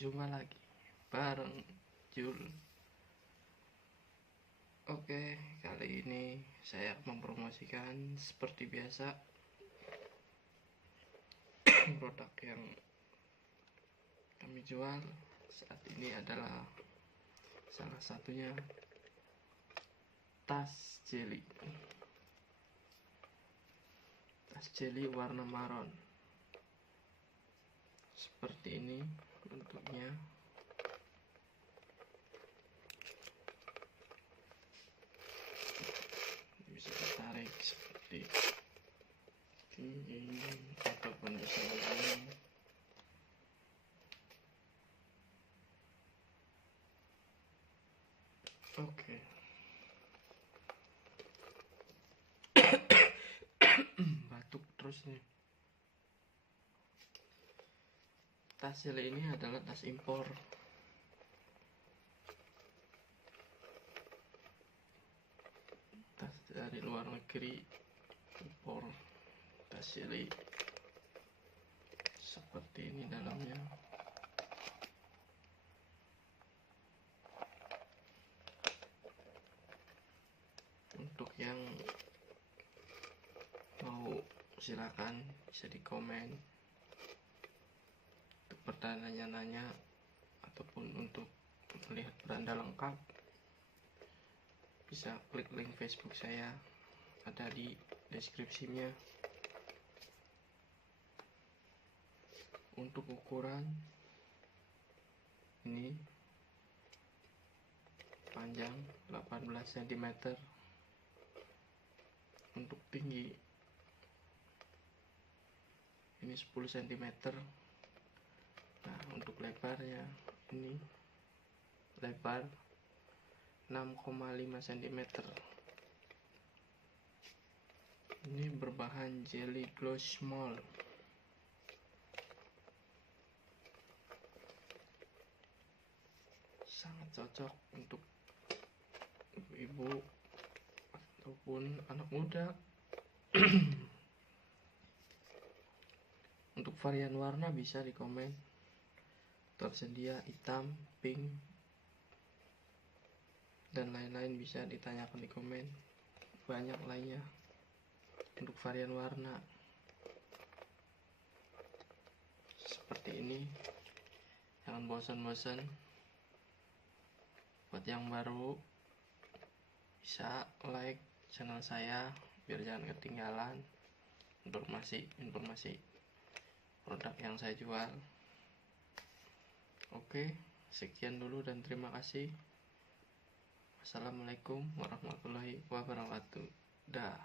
Jumpa lagi bareng Jul. Oke, kali ini saya mempromosikan seperti biasa produk yang kami jual saat ini adalah salah satunya tas jelly warna maron. Seperti ini bentuknya. Bisa ditarik seperti ini ataupun bisa begini. Oke. Batuk terus nih. Tas jelly ini adalah tas impor. Tas dari luar negeri impor. Tas jelly seperti ini dalamnya. Untuk yang mau silakan bisa di komen untuk bertanya-nanya ataupun untuk melihat beranda lengkap. Bisa klik link Facebook saya, ada di deskripsinya. Untuk ukuran ini panjang 18 cm, untuk tinggi ini 10 cm. Nah, untuk lebarnya ini lebar 6,5 cm. Ini berbahan jelly gloss small. Sangat cocok untuk ibu ataupun anak muda. Untuk varian warna bisa di komen. Tersedia hitam, pink, dan lain-lain, bisa ditanyakan di komen. Banyak lainnya untuk varian warna seperti ini. Jangan bosan-bosan. Buat yang baru bisa like channel saya biar jangan ketinggalan informasi produk yang saya jual. Oke, sekian dulu dan terima kasih. Wassalamualaikum warahmatullahi wabarakatuh. Dah.